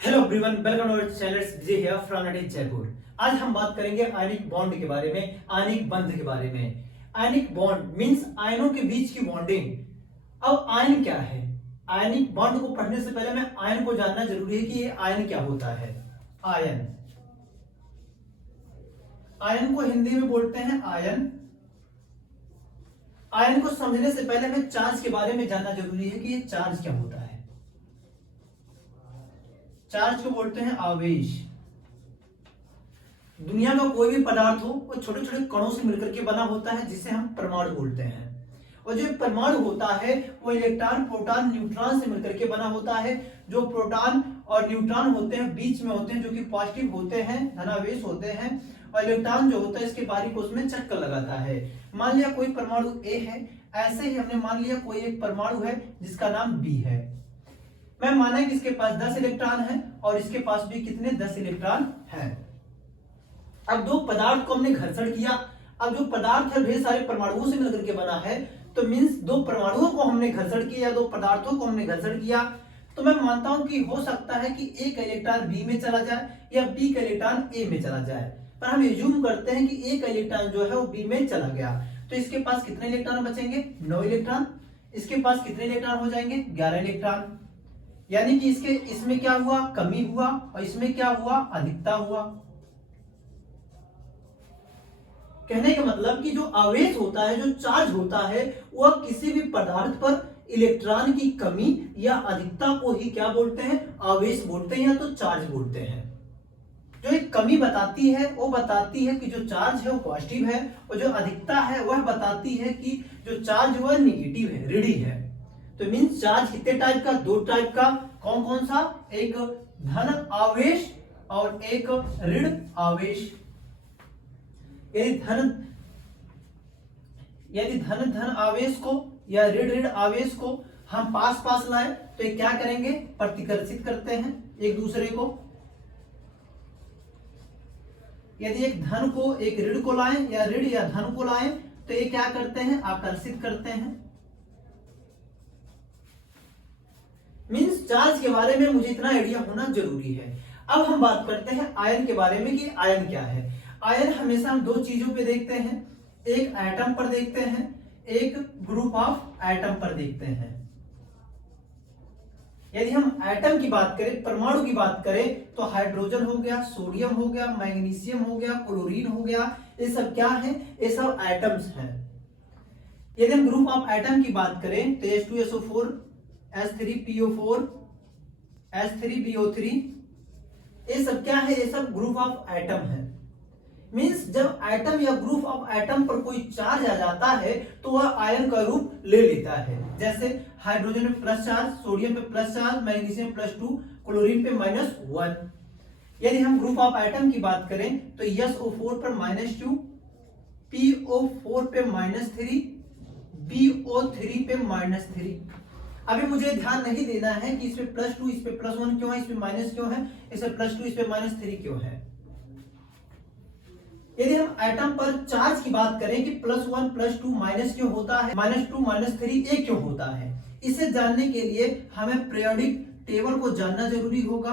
Hello everyone, welcome to our channel Vijay here from knowledge Jaipur. आज हम बात करेंगे आयनिक बॉन्ड के बारे में, आयनिक बंध के बारे में। आयनिक बॉन्ड मींस आयनों के बीच की बॉन्डिंग। अब आयन क्या है? आयनिक बॉन्ड को पढ़ने से पहले मैं आयन को जानना जरूरी है कि ये आयन क्या होता है। आयन, आयन को हिंदी में बोलते हैं आयन। आयन को समझने से पहले हमें चार्ज के बारे में जानना जरूरी है कि ये चार्ज क्या होता है। चार्ज को बोलते हैं आवेश। दुनिया का कोई भी पदार्थ हो वो छोटे छोटे कणों से मिलकर के बना होता है, जिसे हम परमाणु बोलते हैं। और जो परमाणु होता है वो इलेक्ट्रॉन, प्रोटॉन, न्यूट्रॉन से मिलकर के बना होता है। जो प्रोटॉन और न्यूट्रॉन होते हैं बीच में होते हैं, जो कि पॉजिटिव होते हैं, धनावेश होते हैं। और इलेक्ट्रॉन जो होता है इसके बाहरी कोश में चक्कर लगाता है। मान लिया कोई परमाणु ए है, ऐसे ही हमने मान लिया कोई एक परमाणु है जिसका नाम बी है। मैं माना कि इसके पास 10 इलेक्ट्रॉन है और इसके पास भी कितने 10 इलेक्ट्रॉन हैं। अब दो पदार्थ को हमने घर्षण किया। अब जो पदार्थ है ढेर सारे परमाणुओं से मिलकर के बना है, तो मींस दो परमाणुओं को हमने घर्षण किया, दो पदार्थों को हमने घर्षण किया। तो मैं मानता हूं कि हो सकता है कि एक इलेक्ट्रॉन बी में चला जाए या बी का इलेक्ट्रॉन ए में चला जाए। पर हम एज्यूम करते हैं कि एक इलेक्ट्रॉन जो है वो बी में चला गया, तो इसके पास कितने इलेक्ट्रॉन बचेंगे? 9 इलेक्ट्रॉन। इसके पास कितने इलेक्ट्रॉन हो जाएंगे? 11 इलेक्ट्रॉन। यानी कि इसमें क्या हुआ? कमी हुआ। और इसमें क्या हुआ? अधिकता हुआ। कहने का मतलब कि जो आवेश होता है, जो चार्ज होता है, वह किसी भी पदार्थ पर इलेक्ट्रॉन की कमी या अधिकता को ही क्या बोलते हैं? आवेश बोलते हैं या तो चार्ज बोलते हैं। जो एक कमी बताती है वो बताती है कि जो चार्ज है वो पॉजिटिव है, और जो अधिकता है वह बताती है कि जो चार्ज वह निगेटिव है, ऋणात्मक है। तो मींस चार्ज कितने टाइप का? दो टाइप का। कौन कौन सा? एक धन आवेश और एक ऋण आवेश। यदि धन धन आवेश को या ऋण ऋण आवेश को हम पास पास लाएं तो ये क्या करेंगे? प्रतिकर्षित करते हैं एक दूसरे को। यदि एक धन को एक ऋण को लाएं या ऋण या धन को लाएं तो ये क्या करते हैं? आकर्षित करते हैं। मींस चार्ज के बारे में मुझे इतना आइडिया होना जरूरी है। अब हम बात करते हैं आयन के बारे में कि आयन क्या है। आयन हमेशा हम दो चीजों पे देखते हैं, एक एटम पर देखते हैं, एक ग्रुप ऑफ एटम पर देखते हैं। यदि हम एटम की बात करें, परमाणु की बात करें, तो हाइड्रोजन हो गया, सोडियम हो गया, मैग्नीशियम हो गया, क्लोरीन हो गया, ये सब क्या है? ये सब एटम्स हैं। यदि हम ग्रुप ऑफ एटम की बात करें तो H2SO4, H3PO4, H3BO3, ये सब क्या है? ये सब ग्रुप ऑफ एटम है। मींस जब एटम या ग्रुप ऑफ एटम पर कोई चार्ज आ जाता है तो वह आयन का रूप ले लेता है। जैसे हाइड्रोजन पे प्लस चार्ज, सोडियम पे प्लस चार्ज, मैग्नीशियम +2, क्लोरीन पे -1। यदि हम ग्रुप ऑफ एटम की बात करें तो SO4 पर -2, PO4 पे -3, BO3 पे -3। अभी मुझे ध्यान नहीं देना है कि इस पे +2, इस पे +1 क्यों है, इस पे माइनस क्यों है, इस पे +2, इस पे -3 क्यों है। यदि हम एटम पर चार्ज की बात करें कि +1 +2 माइनस क्यों होता है, -2 -3 ये क्यों होता है, इसे जानने के लिए हमें पीरियोडिक टेबल को जानना जरूरी होगा।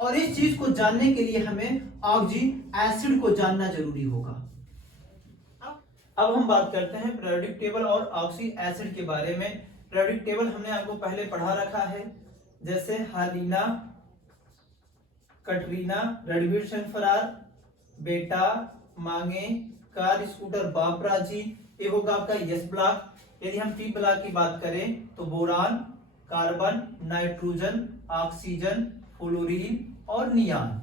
और इस चीज को जानने के लिए हमें ऑक्सिक एसिड को जानना जरूरी होगा। अब हम बात करते हैं पीरियोडिक टेबल और ऑक्सिक एसिड के बारे में। पीरियोडिक टेबल हमने आपको पहले पढ़ा रखा है, जैसे हालिना, कटरीना, रणवीर शंफरार, बेटा, मांगे, कार, स्कूटर, बापराजी, ये होगा आपका यस ब्लॉक। यदि हम पी ब्लॉक की बात करें तो boron, carbon, nitrogen, oxygen, fluorine और नियान।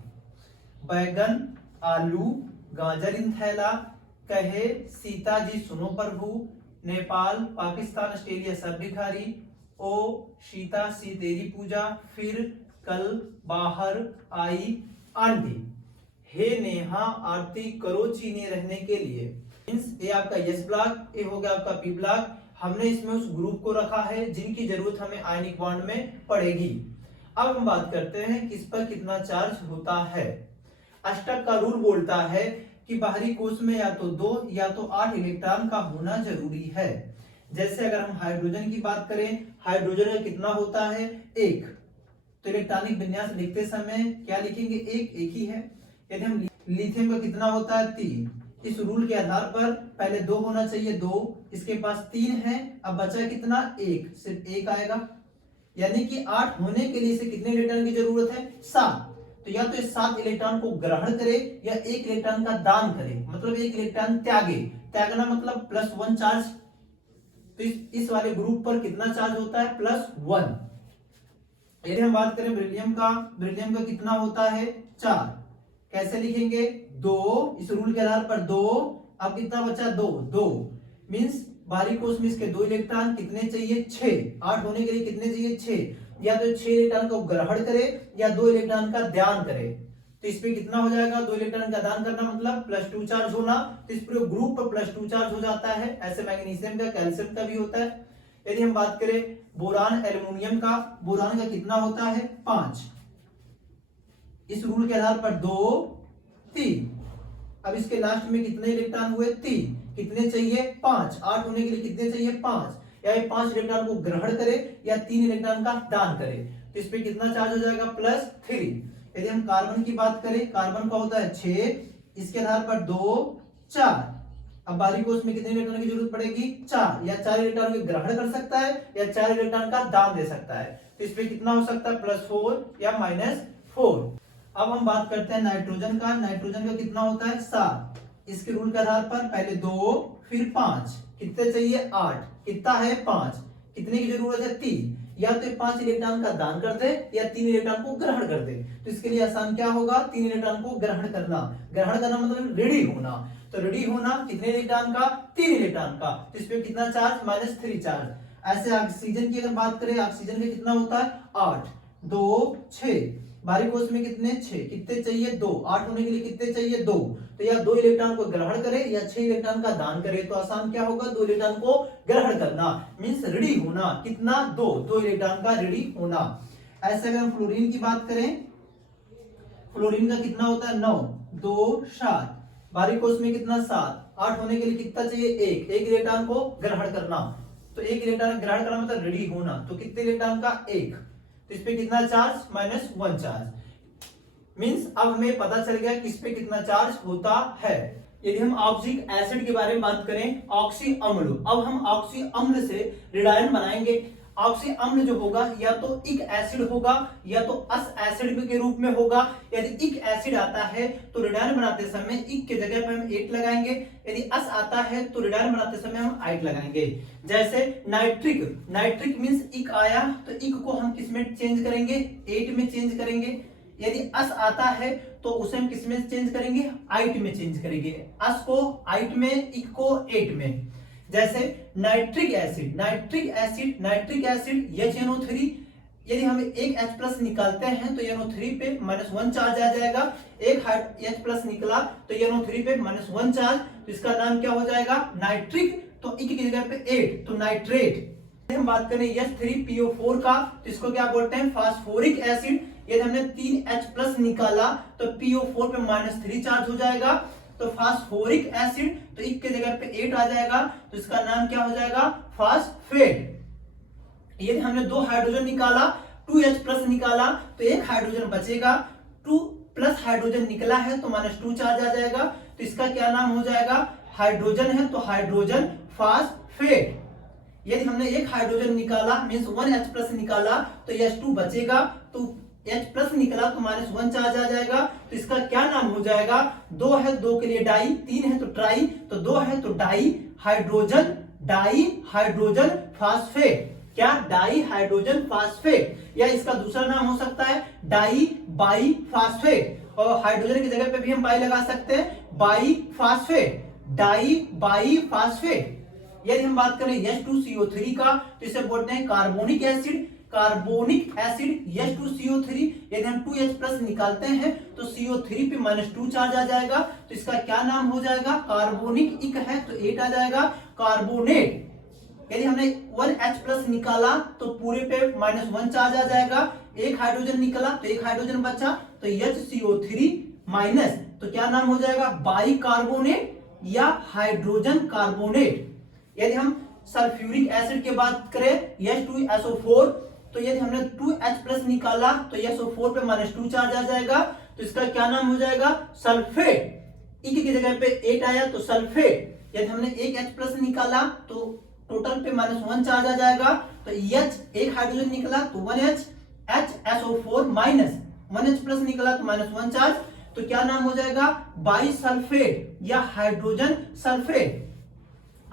बैगन, आलू, गाजर इन थैला, कहे, सीता जी सुनो प्रभु, नेपाल, पाकिस्तान, ऑस्ट्रेलिया सब भिखारी, ओ सीता सी तेरी पूजा, फिर कल, बाहर, आई, आंटी, हे नेहा आरती करो चीने रहने के लिए। ये आपका यस ब्लॉक, ये हो गया आपका पी ब्लॉक। हमने इसमें उस ग्रुप को रखा है जिनकी जरूरत हमें आयनिक बॉन्ड में पड़ेगी। अब हम बात करते हैं किस पर कितना चार्ज होता है। अष्टक का रूल बोलता है कि बाहरी कोश में या तो 2 या तो 8 इलेक्ट्रॉन का होना जरूरी है। जैसे अगर हम हाइड्रोजन की बात करें, हाइड्रोजन का कितना होता है? 1। तो इलेक्ट्रॉनिक विन्यास लिखते समय क्या लिखेंगे, एक ही है। यदि हम लिथियम का कितना होता है 3, इस रूल के आधार पर पहले 2 होना चाहिए, 2, इसके पास 3 है, अब बचा कितना 1, सिर्फ 1 आएगा, यानी कि 8 होने के लिए इसे कितने इलेक्ट्रॉन की जरूरत है, 7। तो या तो इस 7 इलेक्ट्रॉन को ग्रहण करे या 1 इलेक्ट्रॉन का दान करे, मतलब 1 इलेक्ट्रॉन त्यागे, त्यागना मतलब +1 चार्ज। तो इस वाले ग्रुप पर कितना चार्ज होता है, +1। यदि हम बात करें बेरिलियम का कितना होता है 4, कैसे लिखेंगे, 2, इस रूल के आधार पर 2, अब कितना बचा 2 मींस बाहरी कोश में इसके 2 इलेक्ट्रॉन कितने चाहिए, 6, 8 होने के लिए कितने चाहिए 6, या तो 6 इलेक्ट्रॉन को ग्रहण करे या 2 इलेक्ट्रॉन का दान करे। तो इस पे कितना हो जाएगा, 2 इलेक्ट्रॉन का दान करना मतलब +2 चार्ज होना, तो इस पूरे ग्रुप पर +2 चार्ज हो जाता है। ऐसे मैग्नीशियम का, कैल्शियम का भी होता है। यदि हम बात करें बोरान एल्युमिनियम का, बोरान का कितना होता है 5, इस रूल के आधार पर 2 3, अब इसके लास्ट में कितने इलेक्ट्रॉन हुए 3, कितने चाहिए 5, 8 होने के लिए कितने चाहिए 5, या ये 5 इलेक्ट्रॉन को ग्रहण करे या 3 इलेक्ट्रॉन का दान करे, तो इस पे कितना चार्ज हो जाएगा +3। यदि हम कार्बन की बात करें, कार्बन का होता है 6, इसके आधार पर 2 4, अब बाहरी कोश में कितने इलेक्ट्रॉन की जरूरत पड़ेगी 4, या 4 इलेक्ट्रॉन को ग्रहण कर सकता है या 4 इलेक्ट्रॉन का दान दे सकता है, तो इस पे कितना हो सकता है +4 या -4। अब हम बात करते हैं नाइट्रोजन का कितना होता है 7, इसके रूल के आधार पर पहले 2 फिर 5, कितने चाहिए 8, कितना है 5, कितने की जरूरत है 3, या तो 5 इलेक्ट्रॉन का दान कर दे या 3 इलेक्ट्रॉन को ग्रहण कर दे। तो इसके लिए आसान क्या होगा, 3 इलेक्ट्रॉन को ग्रहण करना मतलब रेडी होना, तो रेडी होना कितने इलेक्ट्रॉन का 3 इलेक्ट्रॉन का, तो इस पे कितना चार्ज -3 चार्ज। ऐसे ऑक्सीजन की अगर बात करें, ऑक्सीजन का कितना होता है 8 2 6, बाहरी कोश में कितने 6, कितने चाहिए 2, 8 होने के लिए कितने चाहिए 2, तो या 2 इलेक्ट्रॉन को ग्रहण करे या 6 इलेक्ट्रॉन का दान करे, तो आसान क्या होगा 2 इलेक्ट्रॉन को ग्रहण करना मींस रेडी होना, कितना 2 इलेक्ट्रॉन का रेडी होना। ऐसे अगर हम फ्लोरीन की बात करें, फ्लोरीन का कितना होता है 9 2 7, बाहरी कोश में कितना 7, 8 होने के लिए कितना चाहिए 1 इलेक्ट्रॉन को ग्रहण करना, तो 1 इलेक्ट्रॉन ग्रहण करना मतलब रेडी होना, तो कितने इलेक्ट्रॉन का 1, तो इस पे कितना चार्ज -1 चार्ज। मींस अब हमें पता चल गया कि इस पे कितना चार्ज होता है। यदि हम ऑक्सिक एसिड के बारे में बात करें, ऑक्सी अम्ल, अब हम ऑक्सी अम्ल से रेडायन बनाएंगे। ऑक्सी अम्ल जो होगा या तो इक एसिड होगा या तो अस एसिड के रूप में होगा। यदि इक एसिड आता है तो रेडायन बनाते समय इक के जगह पर हम 8 लगाएंगे, यदि अस आता है तो रेडायन बनाते समय हम 8 लगाएंगे। जैसे नाइट्रिक मींस इक आया तो इक को हम किस में चेंज करेंगे 8 में चेंज करेंगे। यदि अस आता है तो उसे हम किस में चेंज करेंगे 8 में चेंज करेंगे, अस को 8 में इक को 8 में। जैसे नाइट्रिक एसिड HNO3, यदि हम एक H+ निकालते हैं तो NO3 पे -1 चार्ज आ जाएगा, एक H+ निकला तो NO3 पे -1 चार्ज, तो इसका नाम क्या हो जाएगा नाइट्रिक, तो इक की जगह पे 8 तो नाइट्रेट। हम बात करें H3PO4 का, तो इसको क्या बोलते हैं फास्फोरिक एसिड। यदि हमने 3 H+ निकाला तो PO4 पे -3 चार्ज हो जाएगा, तो फास्फोरिक एसिड, तो इक के जगह पे 8 आ जाएगा, तो इसका नाम क्या हो जाएगा फास्फेट। यदि हमने 2 हाइड्रोजन निकाला 2H+ निकाला तो एक हाइड्रोजन बचेगा, 2+ हाइड्रोजन निकला है तो -2 चार्ज आ जाएगा, तो इसका क्या नाम हो जाएगा हाइड्रोजन है तो हाइड्रोजन फास्फेट। यदि हमने एक हाइड्रोजन निकाला मींस 1H+ निकाला तो H2 बचेगा, तो H+ निकला तो -1 चार्ज आ जाएगा, तो इसका क्या नाम हो जाएगा 2 है 2 के लिए डाई, 3 है तो ट्राई, तो 2 है तो डाई हाइड्रोजन फास्फेट। क्या डाई हाइड्रोजन फास्फेट, या इसका दूसरा नाम हो सकता है डाई बाई फास्फेट, और हाइड्रोजन की जगह पे भी हम बाई लगा सकते हैं bi phosphate, di bi phosphate. यदि हम बात करें H2CO3 का तो इसे बोलते हैं कार्बोनिक एसिड H2CO3। यदि हम 2H+ निकालते हैं तो CO3 पे -2 चार्ज आ जाएगा, तो इसका क्या नाम हो जाएगा कार्बोनिक, इक है तो 8 आ जाएगा कार्बोनेट। यदि हमने 1H+ निकाला तो पूरे पे -1 चार्ज आ जाएगा, एक हाइड्रोजन निकला तो एक हाइड्रोजन बचा, तो HCO3- तो क्या नाम हो जाएगा बाई कार्बोनेट या हाइड्रोजन कार्बोनेट। यदि हम सल्फ्यूरिक एसिड की बात करें H2SO4, तो यदि हमने 2H प्लस निकाला तो SO4 पे -2 चार्ज आ जाएगा, तो इसका क्या नाम हो जाएगा, सल्फेट। ई की जगह पे 8 आया तो सल्फेट। यदि हमने एक H प्लस निकाला तो टोटल पे -1 चार्ज आ जाएगा, तो H एक हाइड्रोजन निकला तो 1H, HSO4 -1H प्लस निकला तो -1 चार्ज, तो क्या नाम हो जाएगा, बाइसल्फेट या हाइड्रोजन सल्फेट।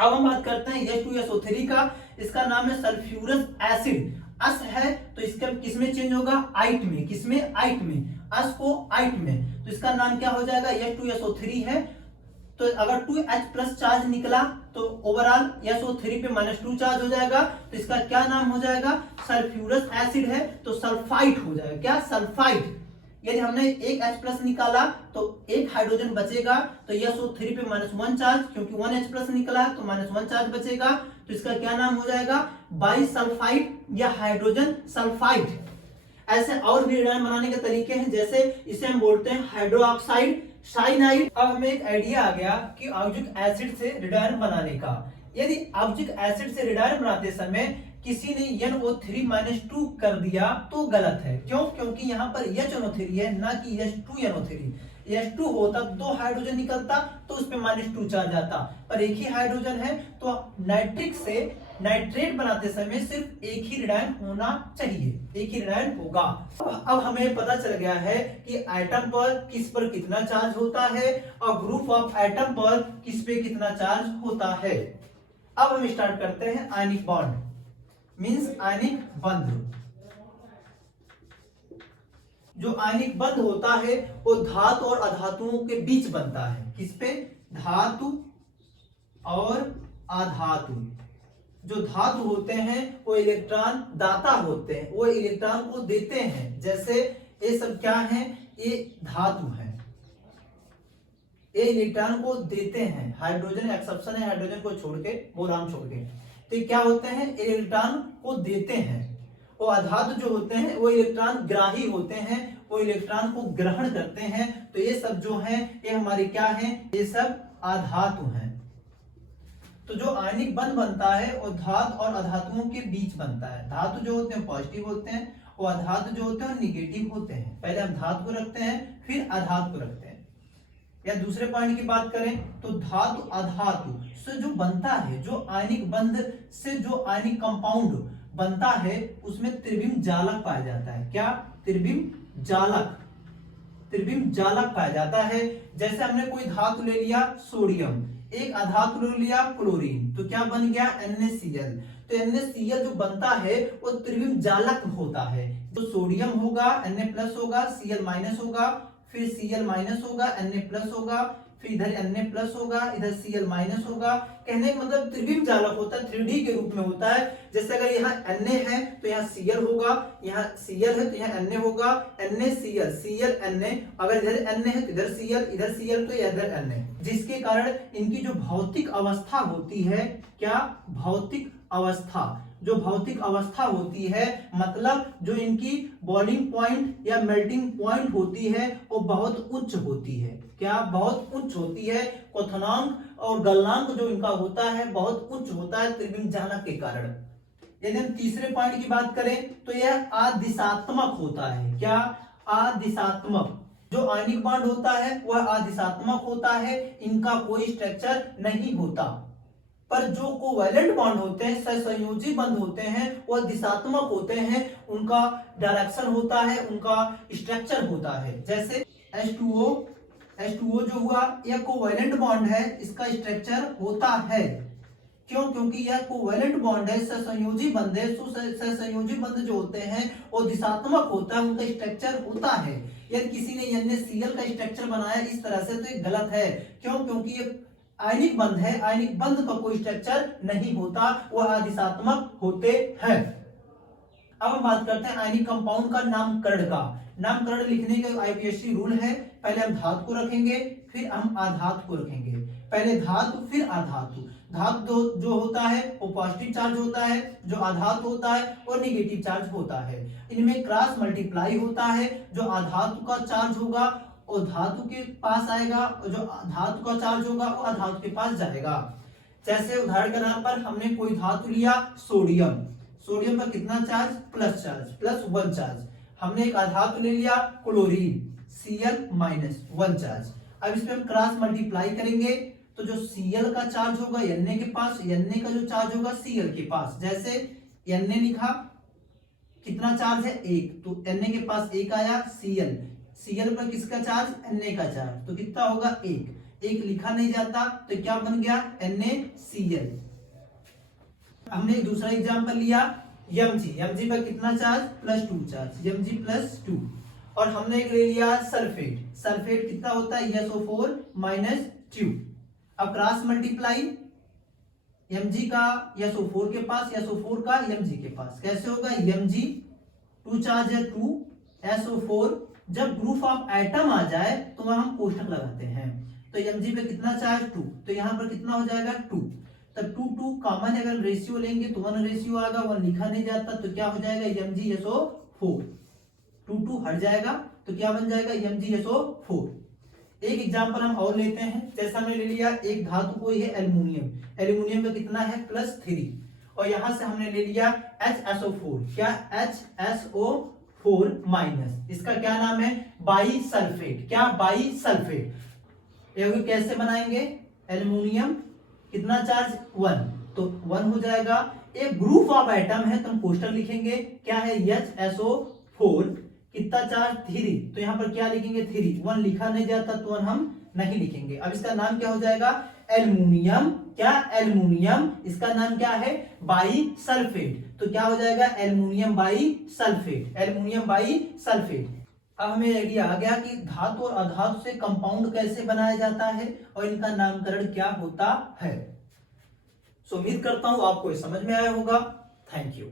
अब हम बात करते हैं H2SO3 का, इसका नाम है सल्फ्यूरस एसिड। अस है तो इसका किसमें चेंज होगा, आइट में। किसमें, आइट में। अस को आइट में, तो इसका नाम क्या हो जाएगा, H2SO3 है। तो अगर 2H प्लस चार्ज निकला तो ओवरऑल SO3 पे -2 चार्ज हो जाएगा, तो इसका क्या नाम हो जाएगा, सल्फ्यूरस एसिड है, तो सल्फाइट हो जाएगा। क्या, सल्फाइट। यदि हमने एक H प्लस निकाला तो एक हाइड्रोजन बचेगा, तो SO3 पे -1 चार्ज, क्योंकि 1H प्लस निकला तो -1 चार्ज बचेगा, तो इसका क्या नाम हो जाएगा, बाइसल्फाइड या हाइड्रोजन सल्फाइड। ऐसे और भी रेडान बनाने के तरीके हैं, जैसे इसे हम बोलते हैं हाइड्रोक्साइड, साइनाइड। अब हमें एक आइडिया आ गया कि ऑक्जिक एसिड से रेडान बनाने का। यदि ऑक्जिक एसिड से रेडान बनाते समय किसी ने NO3-2 कर दिया तो गलत है। क्यों, क्योंकि यहाँ पर HNO3 है, ना कि H2NO3। H2 होता दो हाइड्रोजन निकलता तो उस पे -2 चार्ज आता, पर एक ही हाइड्रोजन है, तो नाइट्रिक से नाइट्रेट बनाते समय सिर्फ एक ही रेडायन होना चाहिए, एक ही रेडायन होगा। अब हमें पता चल गया है कि एटम पर किस पर कितना चार्ज होता है और ग्रुप ऑफ एटम पर किस पे कितना चार्ज होता है। अब हम स्टार्ट करते हैं आयनिक बॉन्ड, मींस आयनिक बंध। जो आयनिक बंध होता है वो धातु और अधातुओं के बीच बनता है। किस पे, धातु और अधातु। जो धातु होते हैं वो इलेक्ट्रॉन दाता होते हैं, वो इलेक्ट्रॉन को देते हैं। जैसे ये सब क्या है, ये धातु है, ये इलेक्ट्रॉन को देते हैं। हाइड्रोजन एक्सेप्शन है, हाइड्रोजन को छोड़ के, बोरान छोड़ के, तो क्या होते हैं, इलेक्ट्रॉन को देते हैं। वो अधातु जो होते हैं वो इलेक्ट्रॉन ग्राही होते हैं, वो इलेक्ट्रॉन को ग्रहण करते हैं। तो ये सब जो है ये हमारे क्या है, ये सब अधातु हैं। तो जो आयनिक बंध बनता है वो धातु और अधातुओं के बीच बनता है। धातु जो होते हैं पॉजिटिव होते हैं और अधातु जो होते हैं निगेटिव होते हैं। पहले हम धातु को रखते हैं, फिर अधातु को रखते हैं। या दूसरे पॉइंट की बात करें तो धातु अधातु से जो बनता है, जो आयनिक बंध से जो आयनिक कंपाउंड बनता है उसमें त्रिविम जालक पाया जाता है। क्या, त्रिविम जालक, त्रिविम जालक पाया जाता है। जैसे हमने कोई धातु ले लिया सोडियम, एक अधातु ले लिया क्लोरीन, तो क्या बन गया, NaCl। तो NaCl जो बनता है वो त्रिविम जालक होता है। तो सोडियम होगा, Na+ होगा, Cl- होगा, फिर Cl- होगा, Na+ होगा, फिर इधर Na+ होगा, इधर Cl- होगा। कहने का मतलब त्रिविम जालक होता है, 3D के रूप में होता है। जैसे अगर यहाँ Na है तो यहाँ Cl होगा, यहाँ Cl है तो यहाँ Na होगा, NaCl, Cl Na। अगर इधर Na है तो इधर Cl तो इधर Na, जिसके कारण इनकी जो भौतिक अवस्था होती है, क्या, भौतिक अवस्था, जो भौतिक अवस्था होती है मतलब जो इनकी बॉइलिंग पॉइंट या मेल्टिंग पॉइंट होती है वो बहुत उच्च होती है। क्या, बहुत उच्च होती है। क्वथनांक और गलनांक जो इनका होता है बहुत उच्च होता है त्रिविम जालक के कारण। यदि हम तीसरे पॉइंट की बात करें तो यह आदिशात्मक होता है। क्या, आदिशात्मक। जो आयनिक बॉन्ड होता है वह आदिशात्मक होता है, इनका कोई स्ट्रक्चर नहीं होता। पर जो कोवैलेंट बॉन्ड होते हैं, सहसंयोजी बंध होते हैं, वो दिशात्मक होते हैं, उनका डायरेक्शन होता है, उनका स्ट्रक्चर होता है। जैसे H2O जो हुआ यह कोवैलेंट बॉन्ड है, इसका स्ट्रक्चर होता है। क्यों, क्योंकि यह कोवैलेंट बॉन्ड है, सहसंयोजी बंध है। सहसंयोजी बंध जो होते हैं वो दिशात्मक होता है, उनका स्ट्रक्चर होता है। यदि किसी ने NaCl का स्ट्रक्चर बनाया इस तरह से तो ये गलत है। क्यों, क्योंकि ये आयनिक बंध है, आयनिक बंध का कोई स्ट्रक्चर नहीं होता, वह आदिशात्मक होते हैं। अब हम बात करते हैं आयनिक कंपाउंड का नामकरण का। नामकरण लिखने का IUPAC रूल है, पहले हम धातु को रखेंगे, फिर हम अधातु को रखेंगे। पहले धातु फिर अधातु। धातु जो होता है वो पॉजिटिव चार्ज होता है, जो अधातु होता है वो नेगेटिव चार्ज होता है। इनमें क्रॉस मल्टीप्लाई होता है, जो अधातु का चार्ज होगा वो धातु के पास आएगा और जो धातु का चार्ज होगा वो अधातु के पास जाएगा। जैसे उदाहरण के नाम पर हमने कोई धातु लिया सोडियम, सोडियम पर कितना charge, plus charge, plus 1 charge. हमने एक आधातु ले लिया क्लोरीन, Cl-1 चार्ज। अब इस पे हम क्रॉस मल्टीप्लाई करेंगे तो जो Cl का चार्ज होगा Na के पास, Na का जो चार्ज होगा Cl के पास। जैसे Na लिखा, कितना चार्ज है 1, तो Na के पास 1 आया, Cl पर किसका चार्ज, Na का चार्ज, तो कितना होगा 1 लिखा नहीं जाता तो क्या बन गया NaCl। हमने एक दूसरा एग्जांपल लिया Mg पर कितना चार्ज, +2 चार्ज, Mg+2। और हमने एक ले लिया सल्फेट कितना होता है SO4 - 2। अब क्रॉस मल्टीप्लाई, Mg का SO4 के पास, SO4 का Mg के पास, कैसे होगा, Mg 2 चार्ज है 2, SO4। जब ग्रुप ऑफ एटम आ जाए तो वहां हम कोष्ठक लगाते हैं। तो Mg पे कितना चार्ज 2, तो यहाँ पर कितना हो जाएगा 2। तब 2 कॉमन अगर रेशियो लेंगे तो 1 रेशियो आएगा, 1 लिखा नहीं जाता तो क्या हो जाएगा MgSO4। 2 हट जाएगा तो क्या बन जाएगा MgSO4। एक एग्जांपल हम और लेते हैं, जैसा हमने ले लिया एक धातु कोई है एल्यूमिनियम का कितना है +3, और यहां से हमने ले लिया HSO4, क्या HSO4-, इसका क्या नाम है, बाईसल्फेट। क्या, बाईसल्फेट। ये कैसे बनाएंगे, एल्यूमिनियम कितना चार्ज 1, तो 1 हो जाएगा। एक ग्रुप ऑफ एटम है तो हम कोष्ठक लिखेंगे, क्या है HSO4, कितना चार्ज 3, तो यहाँ पर क्या लिखेंगे 3, 1 लिखा नहीं जाता तो 1 हम नहीं लिखेंगे। अब इसका नाम क्या हो जाएगा, एल्यूमिनियम, क्या, एल्यूमिनियम, इसका नाम क्या है, बाईसल्फेट। तो क्या हो जाएगा एल्यूमिनियम बाईसल्फेट। अब हमें आइडिया आ गया कि धातु और अधातु से कंपाउंड कैसे बनाया जाता है और इनका नामकरण क्या होता है। उम्मीद करता हूं आपको ये समझ में आया होगा। Thank you.